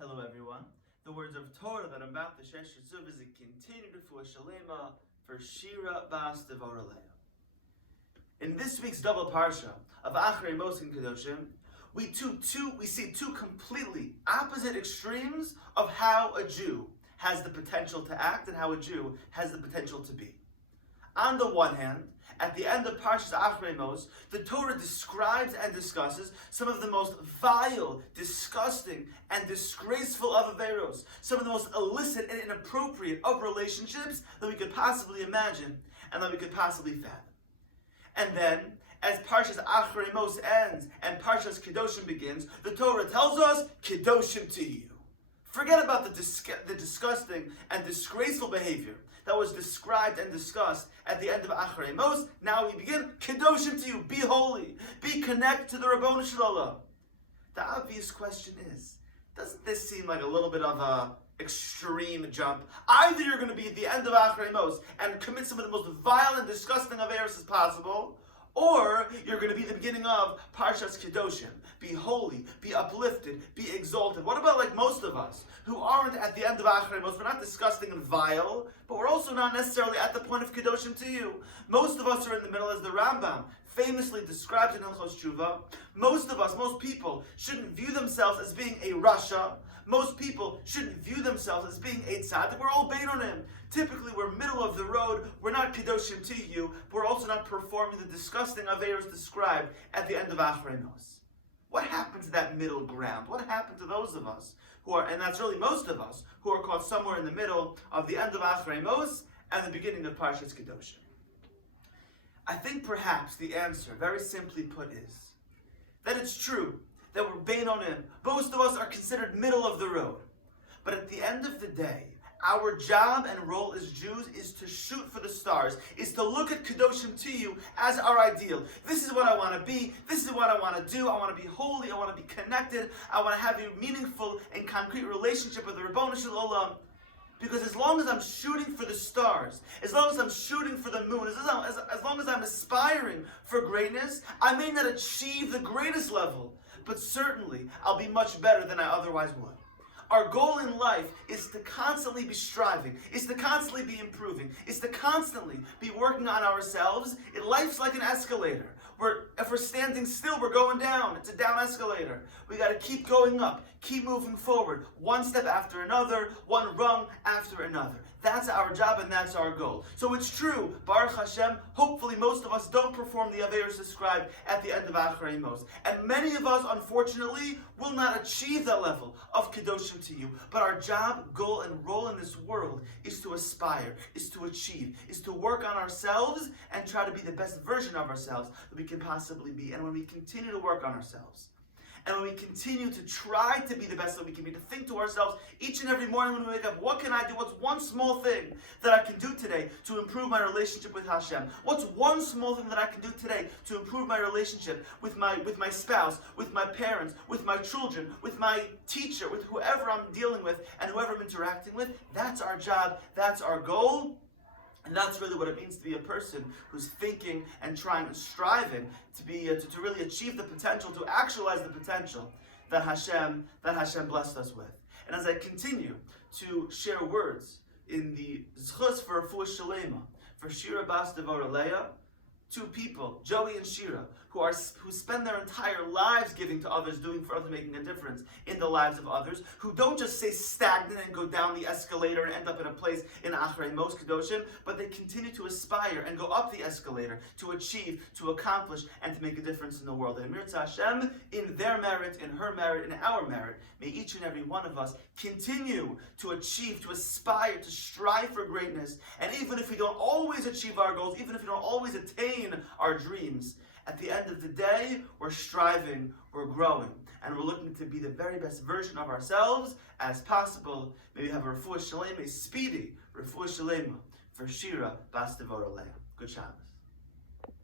Hello everyone. The words of Torah that I'm about to share is a continued Refuah Sheleimah for Shira Bat Devorah Leah. In this week's double Parsha of Acharei Mos-Kedoshim, we see two completely opposite extremes of how a Jew has the potential to act and how a Jew has the potential to be. On the one hand, at the end of Parshas Acharei Mos, the Torah describes and discusses some of the most vile, disgusting, and disgraceful of averos, some of the most illicit and inappropriate of relationships that we could possibly imagine and that we could possibly fathom. And then, as Parshas Acharei Mos ends and Parshas Kedoshim begins, the Torah tells us, Kedoshim to you. Forget about the disgusting and disgraceful behavior that was described and discussed at the end of Acharei Mos. Now we begin, Kedoshim to you, be holy, be connected to the Refuah Sheleimah. The obvious question is, doesn't this seem like a little bit of a extreme jump? Either you're going to be at the end of Acharei Mos and commit some of the most vile and disgusting averos as possible, or you're going to be the beginning of Parshas Kedoshim. Be holy, be uplifted, be exalted. What about like most of us who aren't at the end of Acharei Mos? We're not disgusting and vile, but we're also not necessarily at the point of Kedoshim to you. Most of us are in the middle, as the Rambam famously describes in Hilchos Tshuva. Most people shouldn't view themselves as being a Rasha. Most people shouldn't view themselves as being a tzaddik. We're all Beinonim. Typically, we're middle of the road. We're not Kedoshim to you, but we're also not performing the disgusting averos described at the end of Acharei Mos. What happened to that middle ground? What happened to those of us who are, and that's really most of us, who are caught somewhere in the middle of the end of Acharei Mos and the beginning of Parshas Kedoshim? I think perhaps the answer, very simply put, is that it's true that we're Beinonim. Most of us are considered middle of the road. But at the end of the day, our job and role as Jews is to shoot for the stars, is to look at Kedoshim to you as our ideal. This is what I want to be. This is what I want to do. I want to be holy. I want to be connected. I want to have a meaningful and concrete relationship with the Refuah Sheleimah. Because as long as I'm shooting for the stars, as long as I'm shooting for the moon, as long as I'm aspiring for greatness, I may not achieve the greatest level, but certainly I'll be much better than I otherwise would. Our goal in life is to constantly be striving, is to constantly be improving, is to constantly be working on ourselves. Life's like an escalator. If we're standing still, we're going down. It's a down escalator. We got to keep going up, keep moving forward, one step after another, one rung after another. That's our job and that's our goal. So it's true, Baruch Hashem, hopefully most of us don't perform the averos described at the end of Acharei Mos. And many of us, unfortunately, will not achieve that level of Kedoshim to you. But our job, goal, and role in this world is to aspire, is to achieve, is to work on ourselves and try to be the best version of ourselves that we can possibly be. And when we continue to work on ourselves, and when we continue to try to be the best that we can be, to think to ourselves each and every morning when we wake up, what can I do? What's one small thing that I can do today to improve my relationship with Hashem? What's one small thing that I can do today to improve my relationship with my spouse, with my parents, with my children, with my teacher, with whoever I'm dealing with and whoever I'm interacting with? That's our job. That's our goal. And that's really what it means to be a person who's thinking and trying and striving to be to really achieve the potential, to actualize the potential that Hashem blessed us with. And as I continue to share words in the Zchus for Refuah Sheleimah, for Shira Bat Devorah Leah, two people, Joey and Shira, who spend their entire lives giving to others, doing for others, making a difference in the lives of others, who don't just stay stagnant and go down the escalator and end up in a place in Acharei Mos-Kedoshim, but they continue to aspire and go up the escalator to achieve, to accomplish, and to make a difference in the world. And Mirza Hashem, in their merit, in her merit, in our merit, may each and every one of us continue to achieve, to aspire, to strive for greatness. And even if we don't always achieve our goals, even if we don't always attain our dreams, at the end of the day, we're striving, we're growing, and we're looking to be the very best version of ourselves as possible. May we have a Refuah Sheleimah, a speedy Refuah Sheleimah for Shira Bat Devorah Leah. Good Shabbos.